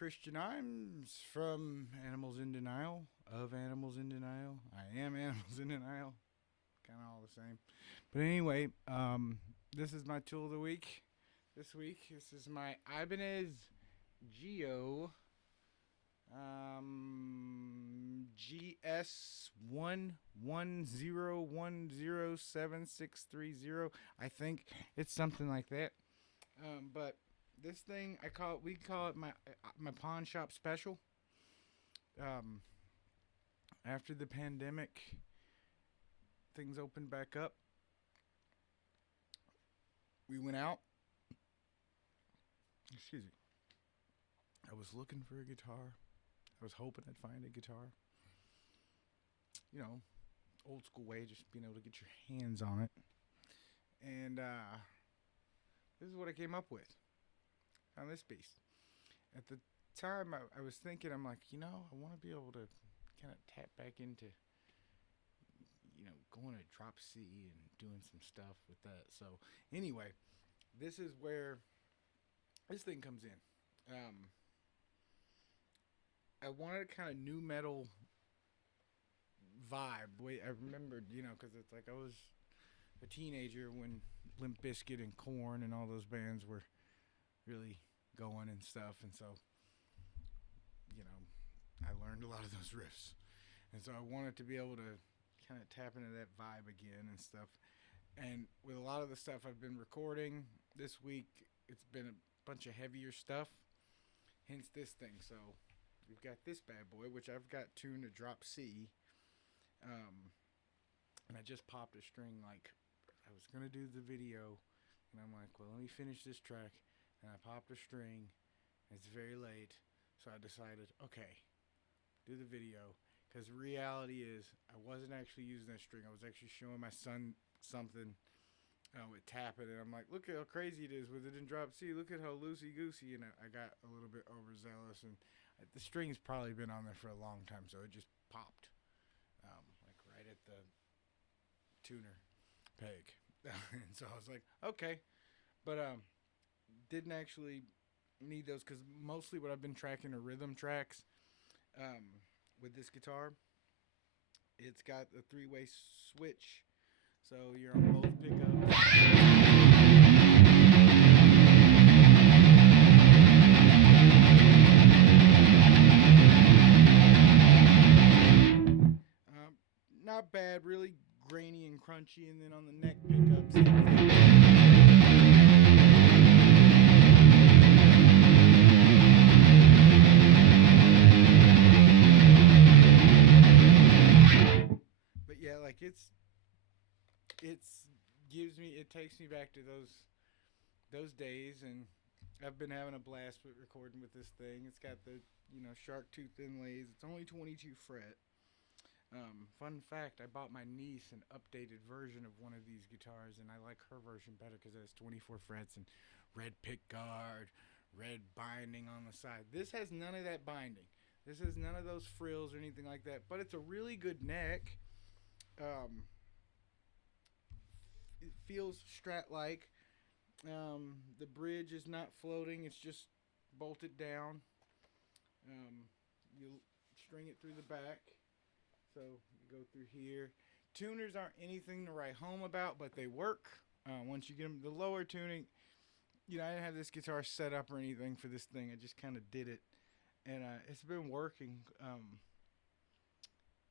Christian Imes from Animals in Denial, of Animals in Denial. I am Animals in Denial. Kind of all the same. But anyway, this is my tool of the week. This week, this is my Ibanez Gio GS121010763. I think it's something like that. But this thing, we call it my pawn shop special. After the pandemic, things opened back up. We went out. Excuse me. I was looking for a guitar. I was hoping I'd find a guitar. You know, old school way, just being able to get your hands on it. And this is what I came up with on this piece. At the time, I was thinking, I'm like, I want to be able to kind of tap back into, going to drop C and doing some stuff with that. So anyway, this is where this thing comes in. I wanted a kind of new metal vibe. The way I remembered, because it's like I was a teenager when Limp Bizkit and Korn and all those bands were really going and stuff. And so, I learned a lot of those riffs. And so I wanted to be able to kind of tap into that vibe again and stuff. And with a lot of the stuff I've been recording this week, it's been a bunch of heavier stuff. Hence this thing. So we've got this bad boy, which I've got tuned to drop C. And I just popped a string like I was going to do the video. And I'm like, well, let me finish this track. And I popped a string. It's very late. So I decided, okay, do the video. Because the reality is, I wasn't actually using that string. I was actually showing my son something with tapping. And I'm like, look at how crazy it is with it in drop C. Look at how loosey-goosey. And I got a little bit overzealous. And the string's probably been on there for a long time. So it just popped. Like right at the tuner peg. And so I was like, okay. But didn't actually need those. Because mostly what I've been tracking are rhythm tracks. With this guitar, it's got a 3-way switch, so you're on both pickups. Not bad, really grainy and crunchy, and then on the neck pickups. Yeah, like it takes me back to those days, and I've been having a blast with recording with this thing. It's got the shark tooth inlays. It's only 22 fret. Fun fact: I bought my niece an updated version of one of these guitars, and I like her version better because it has 24 frets and red pick guard, red binding on the side. This has none of that binding. This has none of those frills or anything like that. But it's a really good neck. It feels Strat-like. The bridge is not floating. It's just bolted down. You string it through the back. So you go through here. Tuners aren't anything to write home about, but they work. Once you get them, the lower tuning, I didn't have this guitar set up or anything for this thing. I just kind of did it. And it's been working.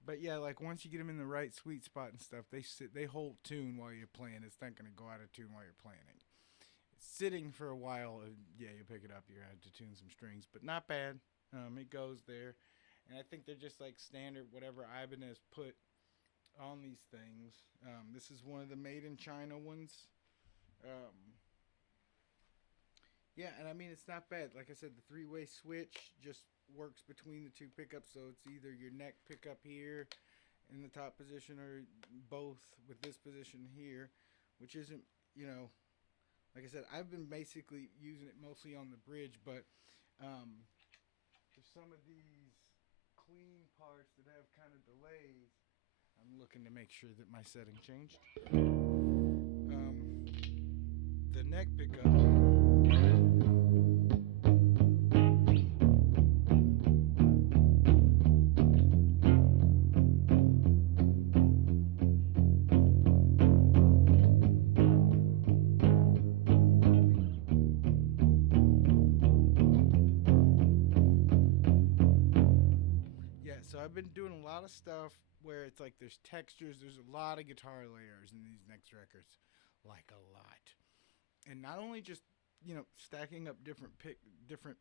But yeah, like once you get them in the right sweet spot and stuff, they hold tune while you're playing. It's not going to go out of tune while you're playing it. It's sitting for a while, yeah, you pick it up, you're going to have to tune some strings, but not bad. It goes there. And I think they're just like standard whatever Ibanez put on these things. This is one of the made in China ones. Yeah, and I mean, it's not bad. Like I said, the 3-way switch just works between the two pickups, so it's either your neck pickup here in the top position or both with this position here, which isn't, like I said, I've been basically using it mostly on the bridge, but for some of these clean parts that have kind of delays, I'm looking to make sure that my setting changed. The neck pickup I've been doing a lot of stuff where it's like there's textures, there's a lot of guitar layers in these next records, like a lot, and not only just stacking up different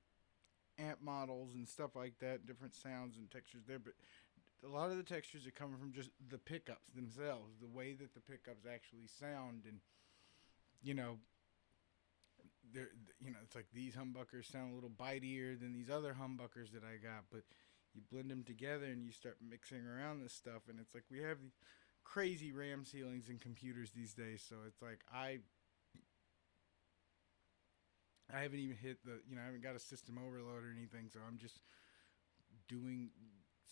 amp models and stuff like that, different sounds and textures there, but a lot of the textures are coming from just the pickups themselves, the way that the pickups actually sound, and you know, they're it's like these humbuckers sound a little bitier than these other humbuckers that I got, but you blend them together and you start mixing around this stuff, and it's like we have these crazy RAM ceilings in computers these days, so it's like I haven't even hit I haven't got a system overload or anything, so I'm just doing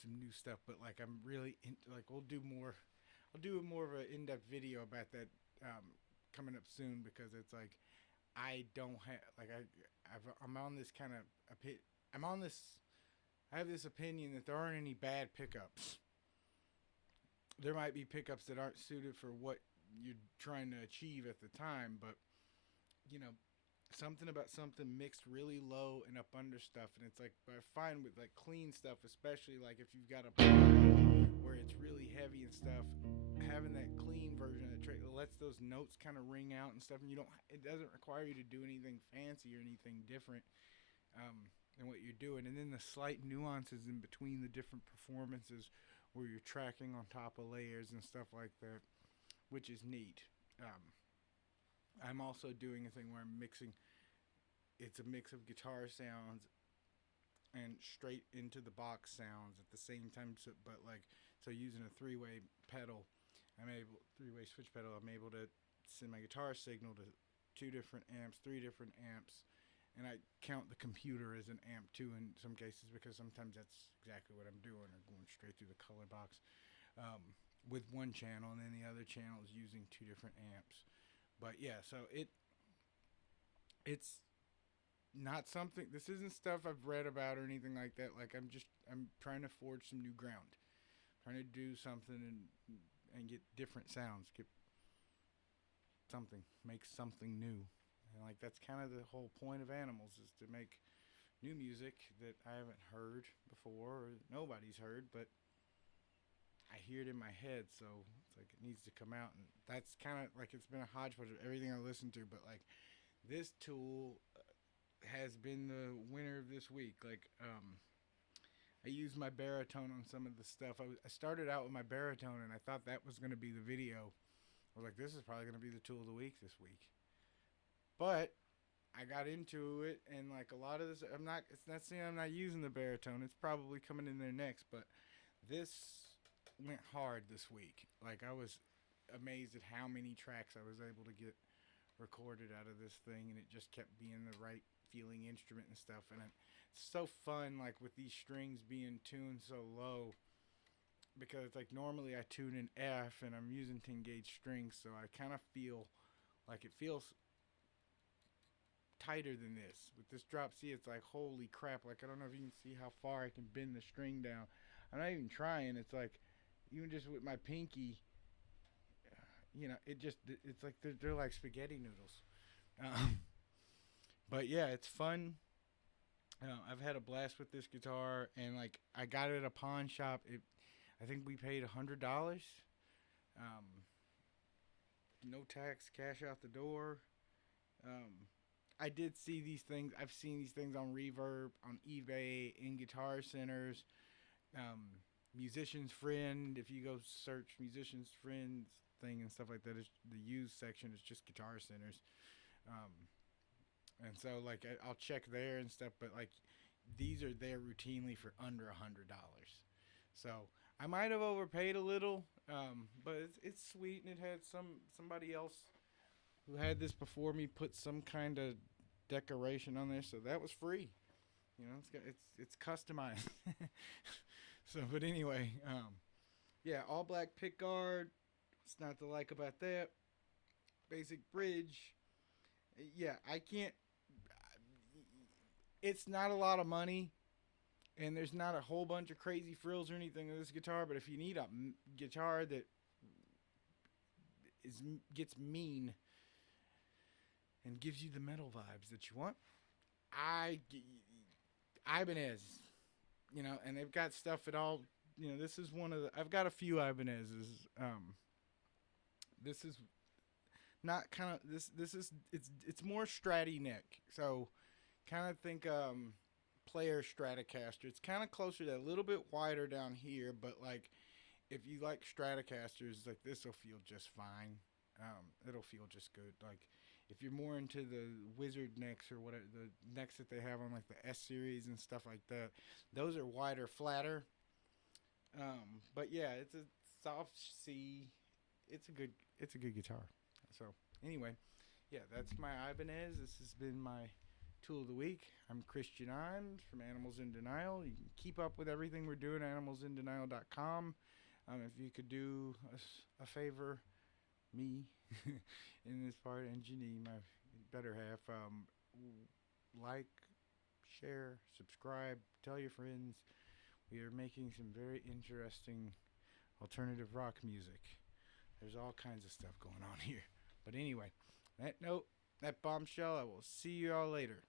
some new stuff. But like I'm really like I'll do more of an in-depth video about that coming up soon, because it's like I don't have like I'm on this kind of I'm on this I have this opinion that there aren't any bad pickups. There might be pickups that aren't suited for what you're trying to achieve at the time, but you know, something about something mixed really low and up under stuff, and it's like I find with like clean stuff, especially like if you've got a where it's really heavy and stuff, having that clean version of the track lets those notes kind of ring out and stuff, and it doesn't require you to do anything fancy or anything different than what you're doing, and then the slight nuances in between the different performances where you're tracking on top of layers and stuff like that, which is neat. I'm also doing a thing where I'm mixing. It's a mix of guitar sounds and straight into the box sounds at the same time. So using a three-way switch pedal. I'm able to send my guitar signal to 2 different amps, 3 different amps, and I count the computer as an amp too in some cases, because sometimes that's exactly what I'm doing, or going straight through the color box with one channel, and then the other channel is using 2 different amps. But yeah, so it's not something. This isn't stuff I've read about or anything like that. Like I'm trying to forge some new ground, trying to do something and get different sounds, make something new, and like that's kind of the whole point of Animals, is to make new music that I haven't heard before or nobody's heard, but I hear it in my head, so it's like it needs to come out, and that's kind of like it's been a hodgepodge of everything I listen to, but like this tool has been the winner of this week. Like I used my baritone on some of the stuff. I started out with my baritone, and I thought that was going to be the video. I was like, this is probably going to be the tool of the week this week, but I got into it, and like a lot of this, it's not saying I'm not using the baritone. It's probably coming in there next, but this went hard this week. Like I was amazed at how many tracks I was able to get recorded out of this thing, and it just kept being the right feeling instrument and stuff. And it's so fun, like with these strings being tuned so low, because like normally I tune in F and I'm using 10 gauge strings, so I kind of feel like it feels tighter than this. With this drop C, it's like holy crap, like I don't know if you can see how far I can bend the string down. I'm not even trying. It's like even just with my pinky, it's like they're like spaghetti noodles. But yeah, it's fun. I've had a blast with this guitar, and like I got it at a pawn shop. I think we paid $100. No tax, cash out the door. I did see these things. I've seen these things on Reverb, on eBay, in Guitar Centers. Musician's Friend. If you go search Musician's Friend thing and stuff like that, the used section is just Guitar Centers. And so like I'll check there and stuff, but like these are there routinely for under $100. So I might have overpaid a little, but it's sweet, and it had somebody else who had this before me put some kind of decoration on there, so that was free. It's customized. So, but anyway, yeah, all black pick guard. What's not to like about that? Basic bridge. Yeah, I can't. It's not a lot of money, and there's not a whole bunch of crazy frills or anything on this guitar. But if you need a guitar that gets mean and gives you the metal vibes that you want, Ibanez, and they've got stuff at all this is one of the. I've got a few Ibanez's. This is not kind of this is it's more Stratty neck. So kind of think player Stratocaster. It's kind of closer to a little bit wider down here, but like if you like Stratocasters, like this will feel just fine. It'll feel just good. Like if you're more into the wizard necks or whatever the necks that they have on like the S series and stuff like that, those are wider, flatter. But yeah, it's a soft C. It's a good guitar. So anyway, yeah, that's my Ibanez. This has been my tool of the week. I'm Christian Imes from Animals in Denial. You can keep up with everything we're doing at animalsindenial.com. If you could do us a favor, me in this part, and Ginny, my better half, like, share, subscribe, tell your friends. We are making some very interesting alternative rock music. There's all kinds of stuff going on here. But anyway, that note, that bombshell, I will see you all later.